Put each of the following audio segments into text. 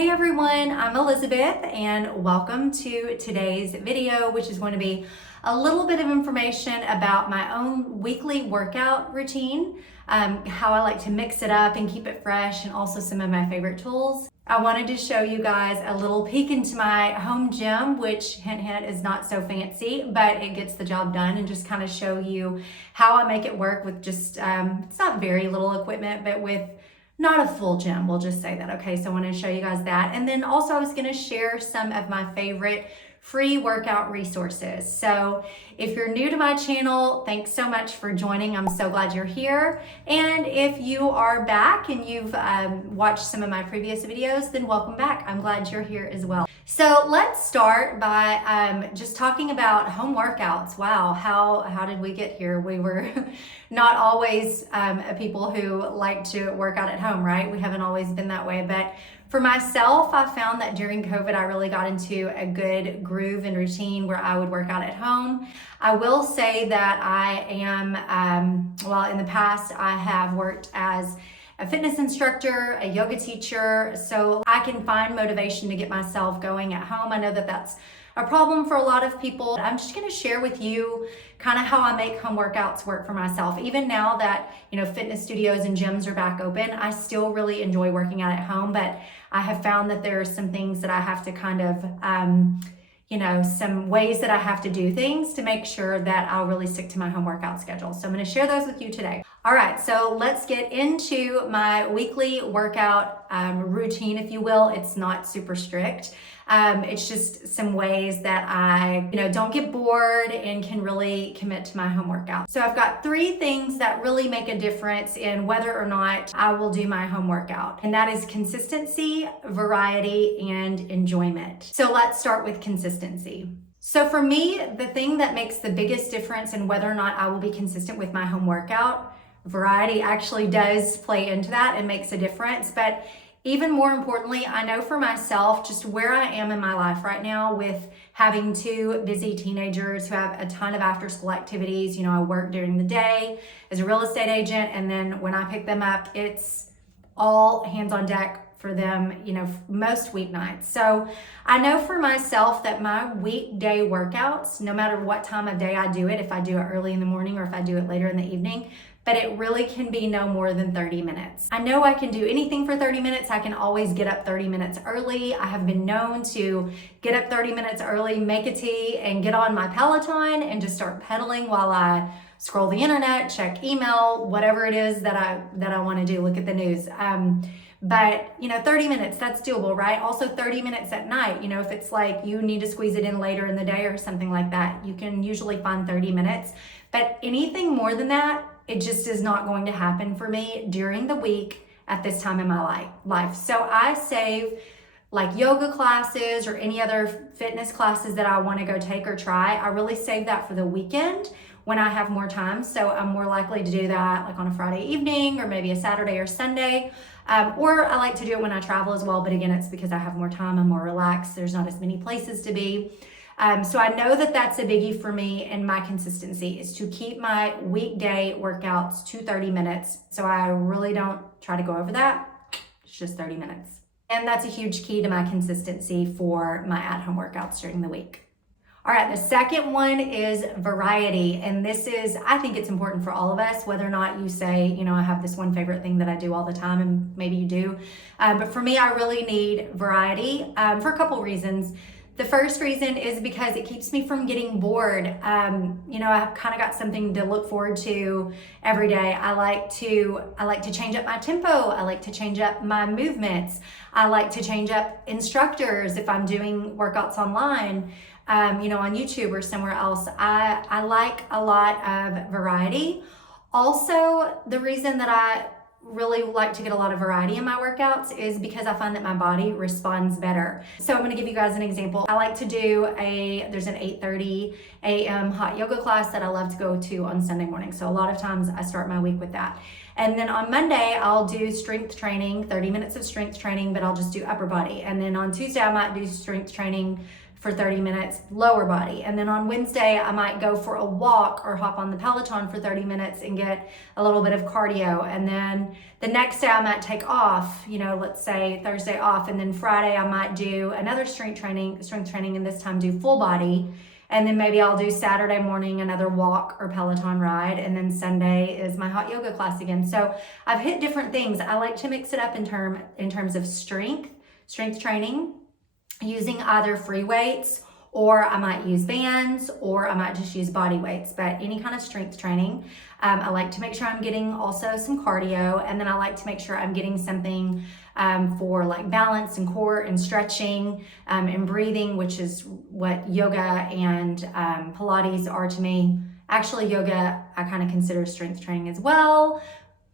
Hey everyone, I'm Elizabeth and welcome to today's video, which is going to be a little bit of information about my own weekly workout routine, how I like to mix it up and keep it fresh, and also some of my favorite tools. I wanted to show you guys a little peek into my home gym, which hint hint is not so fancy, but it gets the job done, and just kind of show you how I make it work with just, it's not very little equipment, but with not a full gym, we'll just say that, okay? So I want to show you guys that. And then also I was gonna share some of my favorite free workout resources. So if you're new to my channel, thanks so much for joining. I'm so glad you're here. And if you are back and you've watched some of my previous videos, then welcome back. I'm glad you're here as well. So let's start by just talking about home workouts. Wow, how did we get here? We were not always people who like to work out at home, right? We haven't always been that way, but for myself, I found that during COVID, I really got into a good groove and routine where I would work out at home. I will say that I am, well, in the past, I have worked as a fitness instructor, a yoga teacher, so I can find motivation to get myself going at home. I know that that's a problem for a lot of people. I'm just gonna share with you kind of how I make home workouts work for myself. Even now that, fitness studios and gyms are back open, I still really enjoy working out at home, but I have found that there are some things that I have to kind of, some ways that I have to do things to make sure that I'll really stick to my home workout schedule. So I'm gonna share those with you today. All right, so let's get into my weekly workout routine, if you will. It's not super strict. It's just some ways that I, don't get bored and can really commit to my home workout. So I've got 3 things that really make a difference in whether or not I will do my home workout. And that is consistency, variety, and enjoyment. So let's start with consistency. So for me, the thing that makes the biggest difference in whether or not I will be consistent with my home workout, variety actually does play into that and makes a difference. But even more importantly, I know for myself, just where I am in my life right now with having 2 busy teenagers who have a ton of after school activities. I work during the day as a real estate agent, and then when I pick them up, it's all hands on deck for them, most weeknights. So I know for myself that my weekday workouts, no matter what time of day I do it, if I do it early in the morning or if I do it later in the evening, but it really can be no more than 30 minutes. I know I can do anything for 30 minutes. I can always get up 30 minutes early. I have been known to get up 30 minutes early, make a tea, and get on my Peloton and just start pedaling while I scroll the internet, check email, whatever it is that I want to do, look at the news. But 30 minutes, that's doable, right? Also 30 minutes at night, if it's like you need to squeeze it in later in the day or something like that, you can usually find 30 minutes. But anything more than that, it just is not going to happen for me during the week at this time in my life. So I save like yoga classes or any other fitness classes that I want to go take or try. I really save that for the weekend when I have more time. So I'm more likely to do that like on a Friday evening or maybe a Saturday or Sunday. Or I like to do it when I travel as well. But again, it's because I have more time, I'm more relaxed. There's not as many places to be. So I know that that's a biggie for me, and my consistency is to keep my weekday workouts to 30 minutes. So I really don't try to go over that. It's just 30 minutes. And that's a huge key to my consistency for my at-home workouts during the week. All right, the second one is variety. And this is, I think it's important for all of us, whether or not you say, I have this one favorite thing that I do all the time, and maybe you do. But for me, I really need variety for a couple reasons. The first reason is because it keeps me from getting bored. I've kind of got something to look forward to every day. I like to change up my tempo. I like to change up my movements. I like to change up instructors if I'm doing workouts online, on YouTube or somewhere else. I like a lot of variety. Also, the reason that I really like to get a lot of variety in my workouts is because I find that my body responds better. So I'm going to give you guys an example. I like to do there's an 8:30 a.m. hot yoga class that I love to go to on Sunday morning. So a lot of times I start my week with that. And then on Monday, I'll do strength training, 30 minutes of strength training, but I'll just do upper body. And then on Tuesday, I might do strength training for 30 minutes, lower body. And then on Wednesday, I might go for a walk or hop on the Peloton for 30 minutes and get a little bit of cardio. And then the next day I might take off, let's say Thursday off. And then Friday I might do another strength training, and this time do full body. And then maybe I'll do Saturday morning another walk or Peloton ride. And then Sunday is my hot yoga class again. So I've hit different things. I like to mix it up in terms of strength training, using either free weights, or I might use bands, or I might just use body weights, but any kind of strength training. I like to make sure I'm getting also some cardio, and then I like to make sure I'm getting something for like balance and core and stretching and breathing, which is what yoga and Pilates are to me. Actually, yoga I kind of consider strength training as well,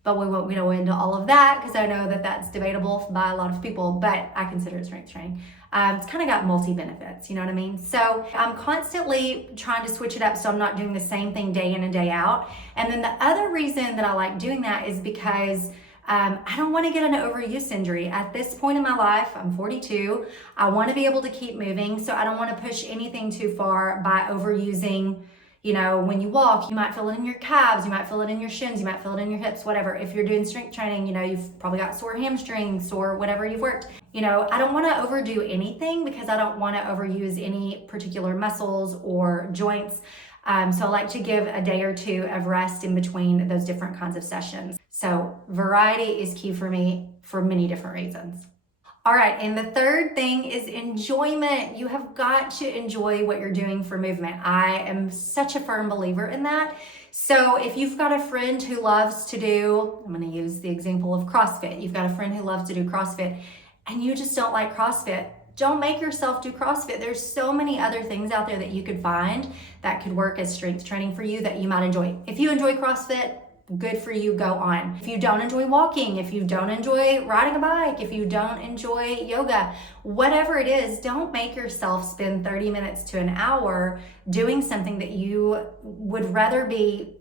but we won't go into all of that because I know that that's debatable by a lot of people, but I consider it strength training. It's kind of got multi-benefits, you know what I mean? So I'm constantly trying to switch it up so I'm not doing the same thing day in and day out. And then the other reason that I like doing that is because I don't want to get an overuse injury. At this point in my life, I'm 42, I want to be able to keep moving, so I don't want to push anything too far by overusing. When you walk, you might feel it in your calves, you might feel it in your shins, you might feel it in your hips, whatever. If you're doing strength training, you've probably got sore hamstrings or whatever you've worked. I don't want to overdo anything because I don't want to overuse any particular muscles or joints. So I like to give a day or two of rest in between those different kinds of sessions. So variety is key for me for many different reasons. All right, and the third thing is enjoyment. You have got to enjoy what you're doing for movement. I am such a firm believer in that. So if you've got a friend who loves to do, I'm gonna use the example of CrossFit. You've got a friend who loves to do CrossFit and you just don't like CrossFit, don't make yourself do CrossFit. There's so many other things out there that you could find that could work as strength training for you that you might enjoy. If you enjoy CrossFit, good for you, go on. If you don't enjoy walking, if you don't enjoy riding a bike, if you don't enjoy yoga, whatever it is, don't make yourself spend 30 minutes to an hour doing something that you would rather be,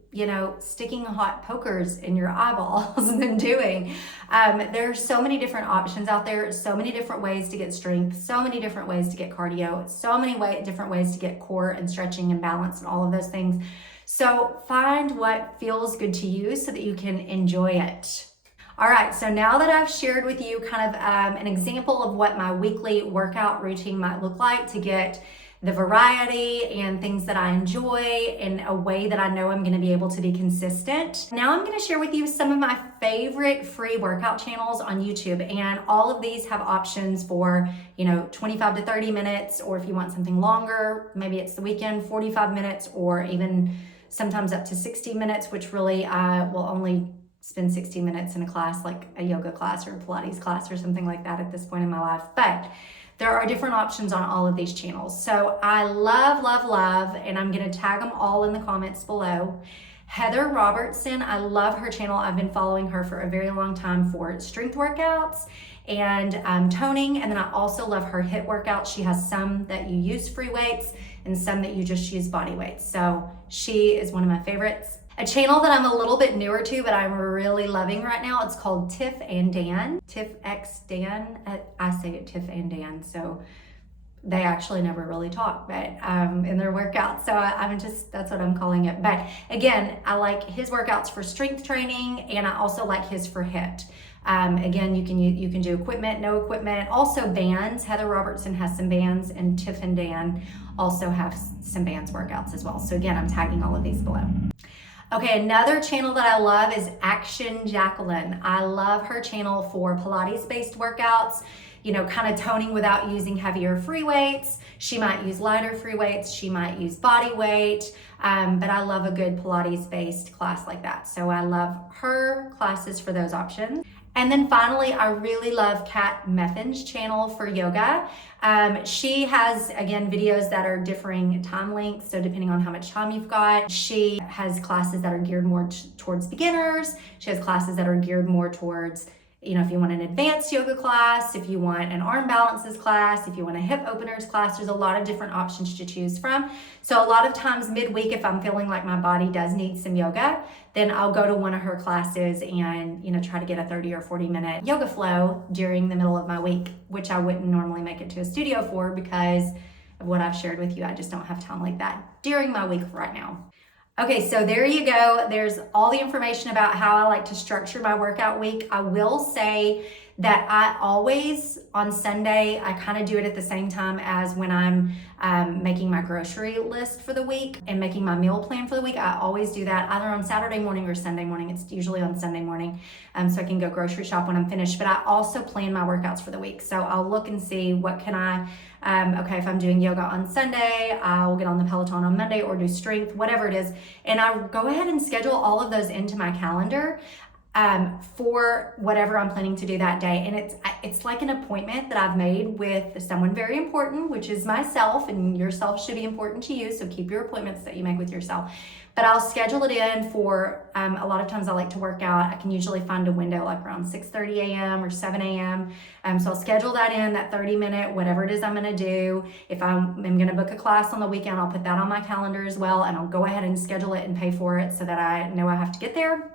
sticking hot pokers in your eyeballs than doing. There's so many different options out there, so many different ways to get strength, so many different ways to get cardio, so many different ways to get core and stretching and balance and all of those things. So find what feels good to you so that you can enjoy it. All right, so now that I've shared with you kind of an example of what my weekly workout routine might look like to get the variety and things that I enjoy in a way that I know I'm gonna be able to be consistent. Now I'm gonna share with you some of my favorite free workout channels on YouTube, and all of these have options for, 25 to 30 minutes, or if you want something longer, maybe it's the weekend, 45 minutes, or even sometimes up to 60 minutes, which really I will only spend 60 minutes in a class, like a yoga class or a Pilates class or something like that at this point in my life. But there are different options on all of these channels. So I love, and I'm gonna tag them all in the comments below. Heather Robertson, I love her channel. I've been following her for a very long time for strength workouts and toning. And then I also love her HIIT workouts. She has some that you use free weights and some that you just use body weights. So she is one of my favorites. A channel that I'm a little bit newer to, but I'm really loving right now, it's called Tiff and Dan. Gfx Dan, I say it Tiff and Dan, so they actually never really talk, but in their workouts. So that's what I'm calling it. But again, I like his workouts for strength training, and I also like his for HIIT. Again, you can do equipment, no equipment, also bands. Heather Robertson has some bands, and Tiff and Dan also have some bands workouts as well. So again, I'm tagging all of these below. Okay, another channel that I love is Action Jacqueline. I love her channel for Pilates-based workouts, kind of toning without using heavier free weights. She might use lighter free weights, she might use body weight, but I love a good Pilates-based class like that. So I love her classes for those options. And then finally, I really love Kat Methin's channel for yoga. She has, again, videos that are differing time lengths, so depending on how much time you've got. She has classes that are geared more towards beginners. She has classes that are geared more towards, if you want an advanced yoga class, if you want an arm balances class, if you want a hip openers class, there's a lot of different options to choose from. So a lot of times midweek, if I'm feeling like my body does need some yoga, then I'll go to one of her classes and, try to get a 30 or 40 minute yoga flow during the middle of my week, which I wouldn't normally make it to a studio for because of what I've shared with you. I just don't have time like that during my week right now. Okay, so there you go. There's all the information about how I like to structure my workout week. I will say that I always, on Sunday, I kind of do it at the same time as when I'm making my grocery list for the week and making my meal plan for the week. I always do that either on Saturday morning or Sunday morning. It's usually on Sunday morning, so I can go grocery shop when I'm finished. But I also plan my workouts for the week. So I'll look and see what can I, okay, if I'm doing yoga on Sunday, I'll get on the Peloton on Monday or do strength, whatever it is. And I go ahead and schedule all of those into my calendar for whatever I'm planning to do that day. And it's like an appointment that I've made with someone very important, which is myself, and yourself should be important to you. So keep your appointments that you make with yourself. But I'll schedule it in for, a lot of times I like to work out. I can usually find a window like around 6:30 a.m. or 7 a.m. So I'll schedule that in, that 30-minute, whatever it is I'm gonna do. If I'm gonna book a class on the weekend, I'll put that on my calendar as well, and I'll go ahead and schedule it and pay for it so that I know I have to get there.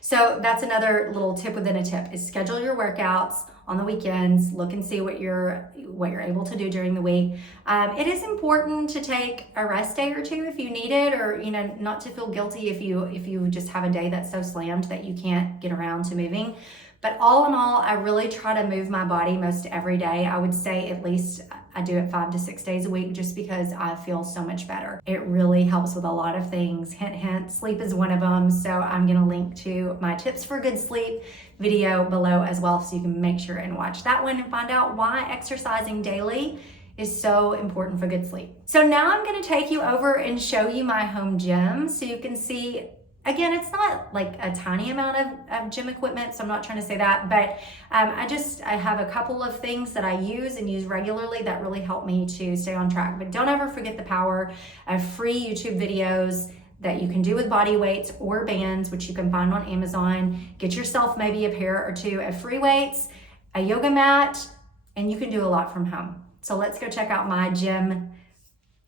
So that's another little tip within a tip, is schedule your workouts on the weekends. Look and see what you're able to do during the week. It is important to take a rest day or two if you need it, or not to feel guilty if you just have a day that's so slammed that you can't get around to moving. But all in all, I really try to move my body most every day. I would say at least I do it 5 to 6 days a week, just because I feel so much better. It really helps with a lot of things. Hint, hint, sleep is one of them. So I'm gonna link to my tips for good sleep video below as well, so you can make sure and watch that one and find out why exercising daily is so important for good sleep. So now I'm gonna take you over and show you my home gym so you can see. Again, it's not like a tiny amount of gym equipment, so I'm not trying to say that, but I have a couple of things that I use and use regularly that really help me to stay on track. But don't ever forget the power of free YouTube videos that you can do with body weights or bands, which you can find on Amazon. Get yourself maybe a pair or two of free weights, a yoga mat, and you can do a lot from home. So let's go check out my gym.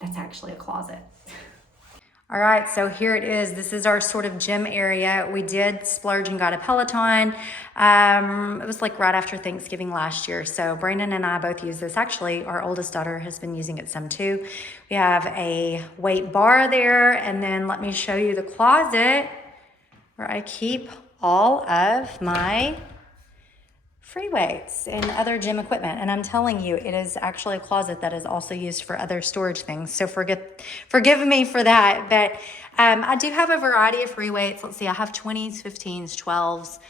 That's actually a closet. All right, so here it is. This is our sort of gym area. We did splurge and got a Peloton. It was like right after Thanksgiving last year. So Brandon and I both use this. Actually, our oldest daughter has been using it some too. We have a weight bar there, and then let me show you the closet where I keep all of my free weights and other gym equipment. And I'm telling you, it is actually a closet that is also used for other storage things. So forgive me for that. But I do have a variety of free weights. Let's see, I have 20s, 15s, 12s,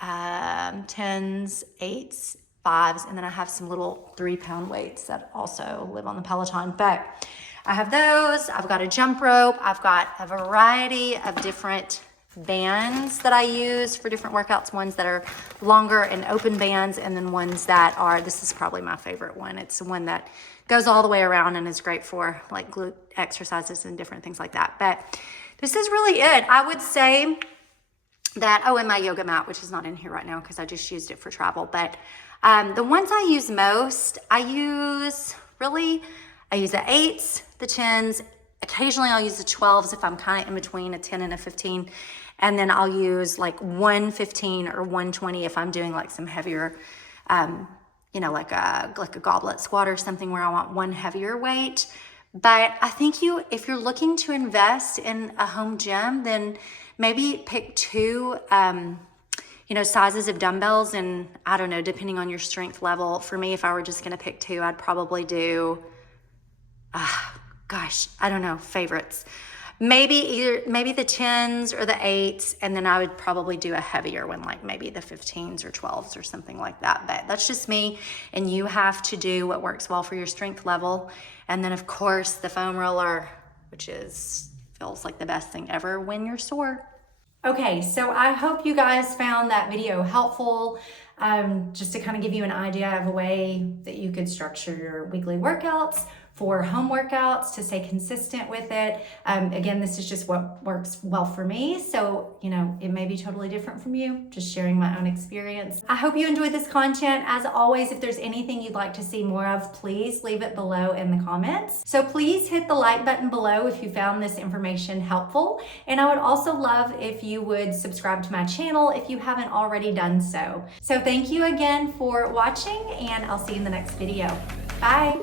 10s, 8s, 5s, and then I have some little 3-pound weights that also live on the Peloton. But I have those. I've got a jump rope. I've got a variety of different bands that I use for different workouts, ones that are longer and open bands, and then ones that are, this is probably my favorite one. It's the one that goes all the way around and is great for like glute exercises and different things like that. But this is really it. I would say that, and my yoga mat, which is not in here right now because I just used it for travel. But the ones I use most, I use the 8s, the 10s. Occasionally I'll use the 12s if I'm kind of in between a 10 and a 15. And then I'll use like 115 or 120 if I'm doing like some heavier, like a goblet squat or something where I want one heavier weight. But I think if you're looking to invest in a home gym, then maybe pick 2, sizes of dumbbells. And I don't know, depending on your strength level. For me, if I were just going to pick 2, I'd probably do, I don't know, favorites. Maybe the 10s or the 8s, and then I would probably do a heavier one, like maybe the 15s or 12s or something like that. But that's just me, and you have to do what works well for your strength level. And then, of course, the foam roller, which feels like the best thing ever when you're sore. Okay, so I hope you guys found that video helpful, just to kind of give you an idea of a way that you could structure your weekly workouts for home workouts to stay consistent with it. Again, this is just what works well for me. So, it may be totally different from you, just sharing my own experience. I hope you enjoyed this content. As always, if there's anything you'd like to see more of, please leave it below in the comments. So please hit the like button below if you found this information helpful. And I would also love if you would subscribe to my channel if you haven't already done so. So thank you again for watching, and I'll see you in the next video. Bye.